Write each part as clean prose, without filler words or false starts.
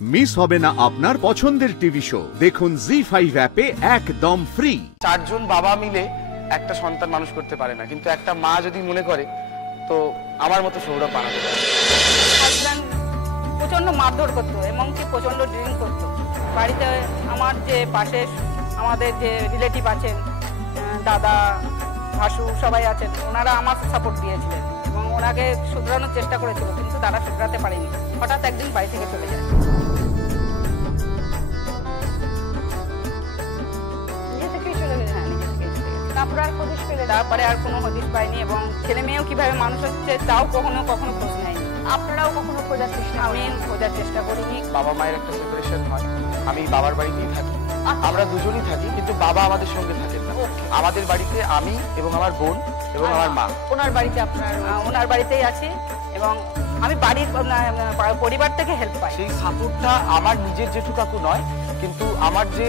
Miss হবে না আপনার পছন্দের টিভি শো। দেখুন জি5 অ্যাপে একদম ফ্রি। চারজন বাবা মিলে একটা সন্তান মানুষ করতে পারে না, কিন্তু একটা মা যদি মনে করে তো আমার মতো সৌরভ বানাতে পারে। হাজব্যান্ড প্রচন্ড মারধর করতো এবং কি প্রচন্ড ড্রিঙ্ক করতো। বাড়িতে আমার যে পাশে আমাদের যে রিলেটিভ আছেন, দাদা ভাসু সবাই আছেন, ওনারা আমার সাপোর্ট দিয়েছিলেন এবং ওনাকে শুধরানোর চেষ্টা করেছিল, কিন্তু তারা শুধরাতে পারেনি। হঠাৎ একদিন বাড়ি থেকে চলে যায়। তারপরে আর কোনো হদিশ পাইনি এবং ছেলে মেয়েও কিভাবে মানুষ হচ্ছে তাও কখনো খোঁজ নেয়নি। আপনারাও কখনো খোঁজার চেষ্টা? আমি খোঁজার চেষ্টা করিনি। বাবা মায়ের একটা সেপারেশন হয়, আমি বাবার বাড়িতেই থাকি, আমরা দুজনই থাকি, কিন্তু বাবা আমাদের সঙ্গে থাকেন না। আমাদের বাড়িতে আমি এবং আমার বোন এবং আমার মা। ওনার বাড়িতে ওনার বাড়িতেই আছি এবং আমি বাড়ির পরিবার থেকে হেল্প পাই। সেই সাপোর্টটা আমার নিজের জেঠু কাকু নয়, কিন্তু আমার যে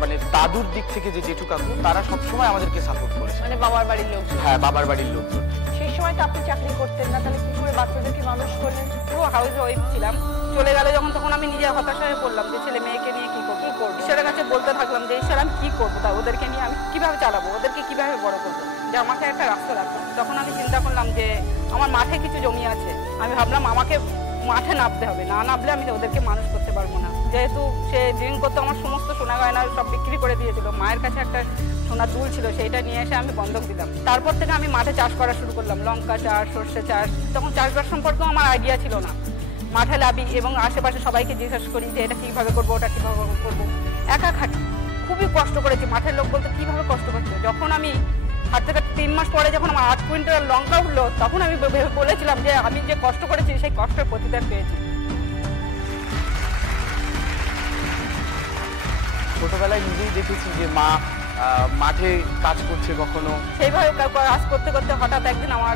মানে দাদুর দিক থেকে যে জেঠু কাকু, তারা সবসময় আমাদেরকে সাপোর্ট করেছে। মানে বাবার বাড়ির লোক? হ্যাঁ, বাবার বাড়ির লোকজন। সেই সময় তো আপনি চাকরি করতেন না, তাহলে কি করে বাচ্চাদেরকে মানুষ করলেন? পুরো হাউস ওয়াইফ ছিলাম। চলে গেল যখন, তখন আমি নিজে হতাশায় পড়লাম যে ছেলে মেয়েকে নিয়ে কি করবো। ঈশ্বরের কাছে বলতে থাকলাম যে ঈশ্বর আমি কি করবো, তা ওদেরকে নিয়ে আমি কিভাবে চালাবো, ওদেরকে কিভাবে বড় করবো, যে আমাকে একটা রাস্তা রাখবো। তখন আমি চিন্তা করলাম যে আমার মাঠে কিছু জমি আছে, আমি ভাবলাম আমাকে মাঠে নামতে হবে, না নামলে আমি ওদেরকে মানুষ করতে পারবো না। যেহেতু সে ড্রিঙ্ক করতে আমার সমস্ত সোনা গয়না সব বিক্রি করে দিয়েছিল, মায়ের কাছে একটা সোনার দুল ছিল, সেইটা নিয়ে এসে আমি বন্ধক দিলাম। তারপর থেকে আমি মাঠে চাষ করা শুরু করলাম, লঙ্কা চাষ, সর্ষে চাষ। তখন চাষবাস সম্পর্কেও আমার আইডিয়া ছিল না। মাঠে লাভি এবং আশেপাশে সবাইকে জিজ্ঞেস করি যে এটা কীভাবে করবো, ওটা কীভাবে করবো। একা খাটি, খুবই কষ্ট করেছি। মাঠের লোক বলতে কীভাবে কষ্ট করছে। যখন আমি হাট থেকে 3 মাস পরে যখন আমার 8 কুইন্টাল লঙ্কা উঠলো, তখন আমি বলেছিলাম যে আমি যে কষ্ট করেছি সেই কষ্টের প্রতিদান পেয়েছি। ছোটবেলায় নিজেই দেখেছি যে মা মাঠে কাজ করছে, কখনো সেইভাবে কাজ করতে করতে হঠাৎ একদিন আমার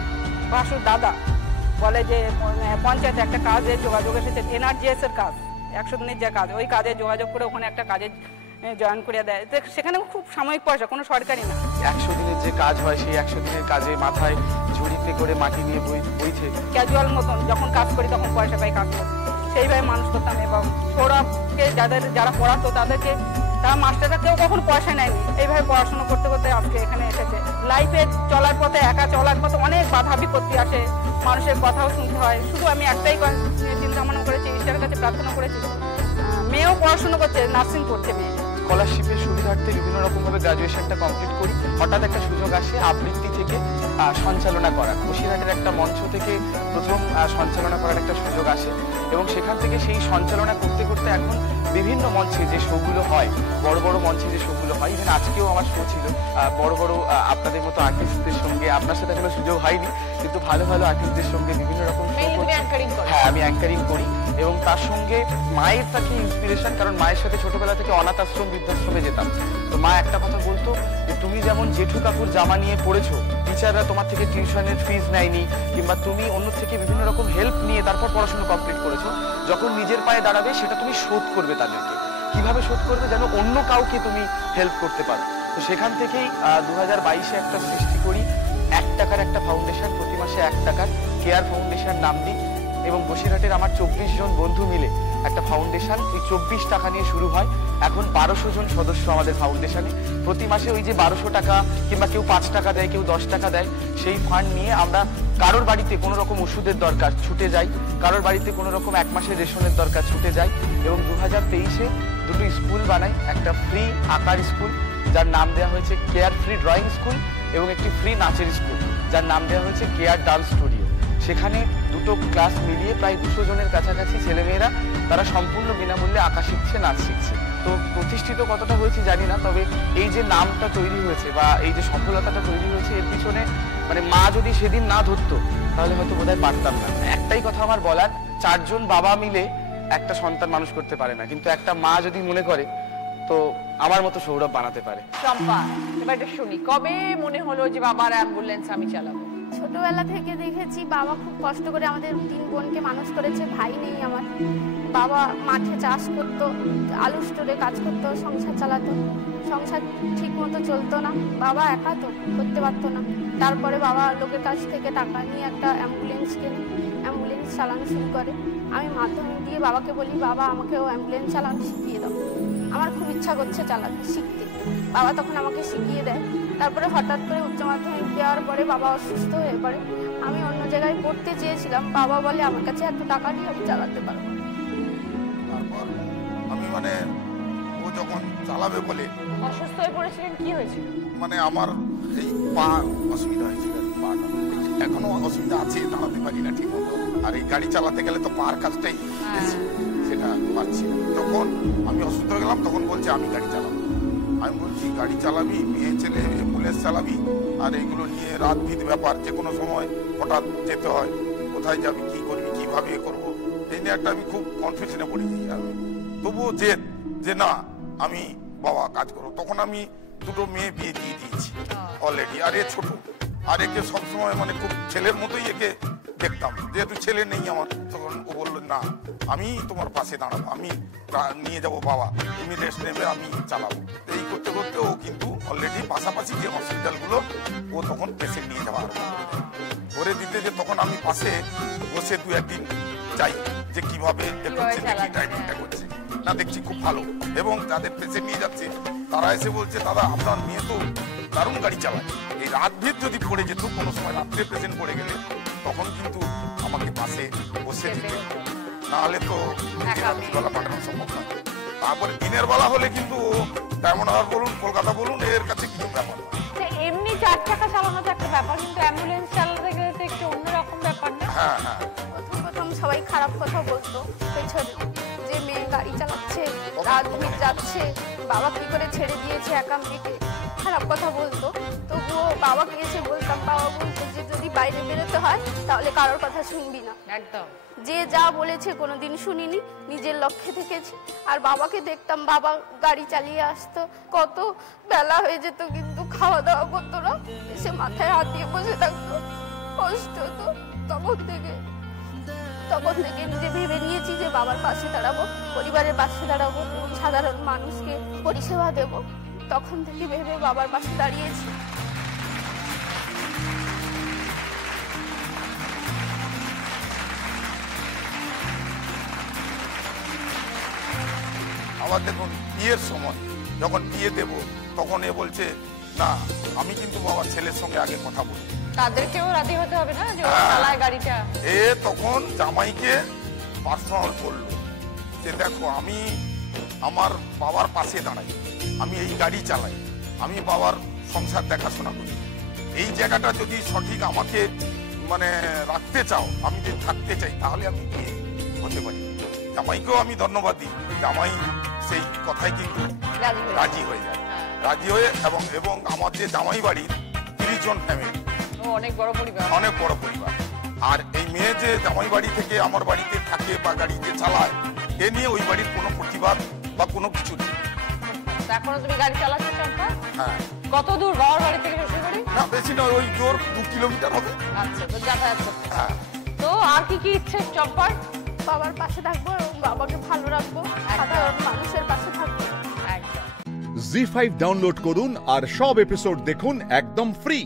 ভাসুর দাদা বলে যে পঞ্চায়েতে একটা কাজের যোগাযোগ এসেছে, NRGS এর কাজ, 100 দিনের যে কাজ, ওই কাজে যোগাযোগ করে ওখানে একটা কাজে জয়েন করে দেয়। সেখানে খুব সাময়িক পয়সা, কোনো সরকারি না। 100 দিনের যে কাজ হয়, সেই 100 দিনের কাজে মাথায় ঝুড়িতে করে মাটি নিয়ে বইছে। ক্যাজুয়াল মতন যখন কাজ করি তখন পয়সা পাই কাজ করতে, সেইভাবে মানুষ করতাম। এবং সৌরভকে যারা পড়াতো তাদেরকে, তারা মাস্টাররা কেউ কখনো পয়সা নেয়নি। এইভাবে পড়াশোনা করতে করতে আজকে এখানে এসেছে। লাইফে চলার পথে, একা চলার পথে অনেক বাধা বিপত্তি আসে, মানুষের কথাও শুনতে হয়। শুধু আমি একটাই চিন্তা ভাবনা করেছি, ঈশ্বরের কাছে প্রার্থনা করেছি। মেয়েও পড়াশোনা করছে, নার্সিং করছে মেয়ে। স্কলারশিপের সুবিধার্থে বিভিন্ন রকমভাবে গ্রাজুয়েশনটা কমপ্লিট করি। হঠাৎ একটা সুযোগ আসে আবৃত্তি থেকে সঞ্চালনা করা। বসিরহাটের একটা মঞ্চ থেকে প্রথম সঞ্চালনা করার একটা সুযোগ আসে এবং সেখান থেকে সেই সঞ্চালনা করতে করতে এখন বিভিন্ন মঞ্চে যে শোগুলো হয়, বড় বড় মঞ্চে যে শোগুলো হয়, ইভেন আজকেও আমার শো ছিল বড় বড় আপনাদের মতো আর্টিস্টদের সঙ্গে। আপনার সাথে কোনো সুযোগ হয়নি, কিন্তু ভালো ভালো আর্টিস্টদের সঙ্গে বিভিন্ন রকম শো করছি। হ্যাঁ, আমি অ্যাঙ্কারিং করি এবং তার সঙ্গে মায়ের থাকে ইন্সপিরেশন, কারণ মায়ের সাথে ছোটবেলা থেকে অনাথ আশ্রম, বৃদ্ধাশ্রমে যেতাম। তো মা একটা কথা বলতো যে তুমি যেমন জেঠু কাকুর জামা নিয়ে পড়েছো, টিচাররা তোমার থেকে টিউশনের ফিজ নেয়নি, কিংবা তুমি অন্য থেকে বিভিন্ন রকম হেল্প নিয়ে তারপর পড়াশোনা কমপ্লিট করেছো, যখন নিজের পায়ে দাঁড়াবে সেটা তুমি শোধ করবে তাদেরকে। কিভাবে শোধ করবে? যেন অন্য কাউকে তুমি হেল্প করতে পারো। তো সেখান থেকেই 2022-এ একটা সৃষ্টি করি, 1 টাকার একটা ফাউন্ডেশন, প্রতি মাসে 1 টাকার কেয়ার ফাউন্ডেশন নাম দিই এবং বসিরহাটের আমার 24 জন বন্ধু মিলে একটা ফাউন্ডেশন, এই 24 টাকা নিয়ে শুরু হয়। এখন 1200 জন সদস্য আমাদের ফাউন্ডেশনে। প্রতি মাসে ওই যে 1200 টাকা, কিংবা কেউ 5 টাকা দেয়, কেউ 10 টাকা দেয়, সেই ফান্ড নিয়ে আমরা কারোর বাড়িতে কোনো রকম ওষুধের দরকার ছুটে যাই, কারোর বাড়িতে কোনো রকম 1 মাসের রেশনের দরকার ছুটে যাই। এবং 2023-এ 2টো স্কুল বানাই, একটা ফ্রি আঁকার স্কুল যার নাম দেওয়া হয়েছে কেয়ার ফ্রি ড্রয়িং স্কুল, এবং একটি ফ্রি নাচের স্কুল যার নাম দেওয়া হয়েছে কেয়ার ডান্স স্টুডিও। সেখানে 2টো ক্লাস মিলিয়ে প্রায় 200 জনের কাছাকাছি ছেলেমেয়েরা তারা সম্পূর্ণ বিনামূল্যে আঁকা শিখছে, নাচ শিখছে। তো প্রতিষ্ঠিত কতটা হয়েছে জানি না, তবে এই যে নামটা তৈরি হয়েছে বা এই যে সফলতাটা তৈরি হয়েছে, এর পিছনে মানে মা যদি সেদিন না ধরতো তাহলে হয়তো বোধহয় পারতাম না। একটাই কথা আমার বলার, 4 জন বাবা মিলে একটা সন্তান মানুষ করতে পারে না, কিন্তু একটা মা যদি মনে করে তো আমার মতো সৌরভ বানাতে পারে। চম্পা, এবার এটা শুনি, কবে মনে হলো যে বাবার অ্যাম্বুলেন্স আমি চালাবো? ছোটবেলা থেকে দেখেছি বাবা খুব কষ্ট করে আমাদের 3 বোনকে মানুষ করেছে। ভাই নেই আমার। বাবা মাঠে চাষ করতো, আলু স্টোরে কাজ করতো, সংসার চালাতো। সংসার ঠিক মতো চলতো না, বাবা একা তো করতে পারতো না। তারপরে বাবা লোকের কাছ থেকে টাকা নিয়ে একটা অ্যাম্বুলেন্স কেনে। অ্যাম্বুলেন্স অ্যাম্বুলেন্স চালানো শুরু করে। আমি মাধ্যমিক দিয়ে বাবাকে বলি, বাবা আমাকেও অ্যাম্বুলেন্স চালানো শিখিয়ে দাও, আমার খুব ইচ্ছা করছে শিখতে। বাবা তখন আমাকে শিখিয়ে দেয়। তারপরে হঠাৎ করে উচ্চ মাধ্যমিক দেওয়ার পরে বাবা অসুস্থ হয়ে পড়ে। আমি অন্য জায়গায় পড়তে চেয়েছিলাম, বাবা বলে আমার কাছে এত টাকা নিয়ে আমি চালাতে পারবো। তারপর আমি মানে ও যখন চালাবে বলে অসুস্থ হয়ে পড়েছিলেন, কি হয়েছিল? মানে আমার এই পা অসুবিধা হয়েছিল, পাটা এখনো অসুবিধা আছে, দাঁড়াতে পারি না ঠিক মতো। আর এই গাড়ি চালাতে গেলে তো পার কাজটাই বেশি, সেটা পারছি না। যখন আমি অসুস্থ হয়ে গেলাম তখন বলছে আমি গাড়ি চালাবো। আমি বলছি গাড়ি চালাবি, মেয়ে ছেলে অ্যাম্বুলেন্স চালাবি, আর এগুলো নিয়ে রাত ভিত ব্যাপার, যে কোনো সময় হঠাৎ যেতে হয়, কোথায় যাবি, কি করবি, কিভাবে করবো, এই নিয়ে একটা আমি খুব কনফিউশনে পড়ে যাই। আর তবুও যে না আমি বাবা কাজ করবো। তখন আমি দুটো মেয়ে বিয়ে দিয়ে দিয়েছি অলরেডি, আর এ ছোট, আর একে সবসময় মানে খুব ছেলের মতোই একে দেখতাম, যেহেতু ছেলে নেই আমার। তখন ও বললো না আমি তোমার পাশে দাঁড়াবো, আমি নিয়ে যাবো বাবা, তুমি রেস্ট নেবে, আমি চালাবো। এই করতে করতে ও কিন্তু অলরেডি পাশাপাশি যে হসপিটালগুলো ও তখন পেশেন্ট নিয়ে যাওয়া আরম্ভ করে দিতে, যে তখন আমি পাশে বসে দু একদিন চাই যে কিভাবে ড্রাইভিংটা করছে না, দেখছি খুব ভালো। এবং যাদের পেশেন্ট নিয়ে যাচ্ছে তারা এসে বলছে দাদা আপনার মেয়ে তো দারুণ গাড়ি চালায়। এই রাত ভিত যদি পড়ে যেত, কোনো সময় রাত্রে পেশেন্ট পড়ে গেলে তখন কিন্তু আমাকে পাশে বসে দিত, নাহলে তো রাত্রিবেলা পাঠানো সম্ভব না। তারপরে দিনের বেলা হলে কিন্তু ডায়মন্ড বলুন, কলকাতা বলুন, এর কাছে কিছু ব্যাপার না। এমনি 4 চাকা চালানো তো একটা ব্যাপার, কিন্তু অ্যাম্বুলেন্স চালাতে গেলে তো একটু অন্যরকম ব্যাপার না? হ্যাঁ হ্যাঁ, প্রথম সবাই খারাপ কথা বলতো পেছনে, যে মেয়ে গাড়ি চালাচ্ছে, রাত ভিড় যাচ্ছে, বাবা কি করে ছেড়ে দিয়েছে একা মেয়েকে, খারাপ কথা বলতো। তবুও বাবাকে এসে বলতাম, বাবা বলতো যে যদি বাইরে বেরোতে হয় তাহলে কারোর কথা শুনবি না। একদম, যে যা বলেছে কোনোদিন শুনিনি, নিজের লক্ষ্যে থেকেছি। আর বাবাকে দেখতাম, বাবা গাড়ি চালিয়ে আসতো, কত বেলা হয়ে যেত কিন্তু খাওয়া দাওয়া করতো না, এসে মাথায় হাত দিয়ে বসে থাকতো, কষ্ট হতো। তখন থেকে নিজে ভেবে নিয়েছি যে বাবার পাশে দাঁড়াবো, পরিবারের পাশে দাঁড়াবো, সাধারণ মানুষকে পরিষেবা দেব। তখন থেকে ভেবে বাবার পাশে দাঁড়িয়েছি। আবার দেখুন বিয়ের সময় যখন বিয়ে দেব, তখন এ বলছে না আমি কিন্তু বাবার ছেলের সঙ্গে আগে কথা বলি। তাদেরকেও রাজি হতে হবে না যে ও চালায় গাড়িটা। এ তখন জামাইকে পার্সোনাল বললো যে দেখো আমি আমার বাবার পাশে দাঁড়াই, আমি এই গাড়ি চালাই, আমি বাবার সংসার দেখাশোনা করি, এই জায়গাটা যদি সঠিক আমাকে মানে রাখতে চাও, আমি যদি থাকতে চাই, তাহলে আমি বিয়ে হতে পারি। জামাইকেও আমি ধন্যবাদ দিই, জামাই সেই কথাই কিন্তু রাজি হয়ে যায়, রাজি হয়ে এবং আমার যে জামাই বাড়ির 30 জন ফ্যামিলি, অনেক বড় পরিবার, অনেক বড় পরিবার। আর এই মেয়ে যে জামাই বাড়ি থেকে আমার বাড়িতে থাকে বা গাড়িতে চালায়, এ নিয়ে ওই বাড়ির কোনো প্রতিবাদ বা কোনো কিছু নেই। এখনো তুমি গাড়ি চালাচ্ছ চম্পা? হ্যাঁ। কত দূর বাবার বাড়ি থেকে শ্বশুর বাড়ি? না বেশি নয়, ওই জোর 2 কিলোমিটার হবে। আচ্ছা, তো যাতায়াত করতে। হ্যাঁ। তো আর কি ইচ্ছে চম্পার? বাবার পাশে থাকবো এবং বাবাকে ভালো রাখবো, সাধারণ মানুষের পাশে থাকবো। জি5 ডাউনলোড করুন আর সব এপিসোড দেখুন একদম ফ্রি।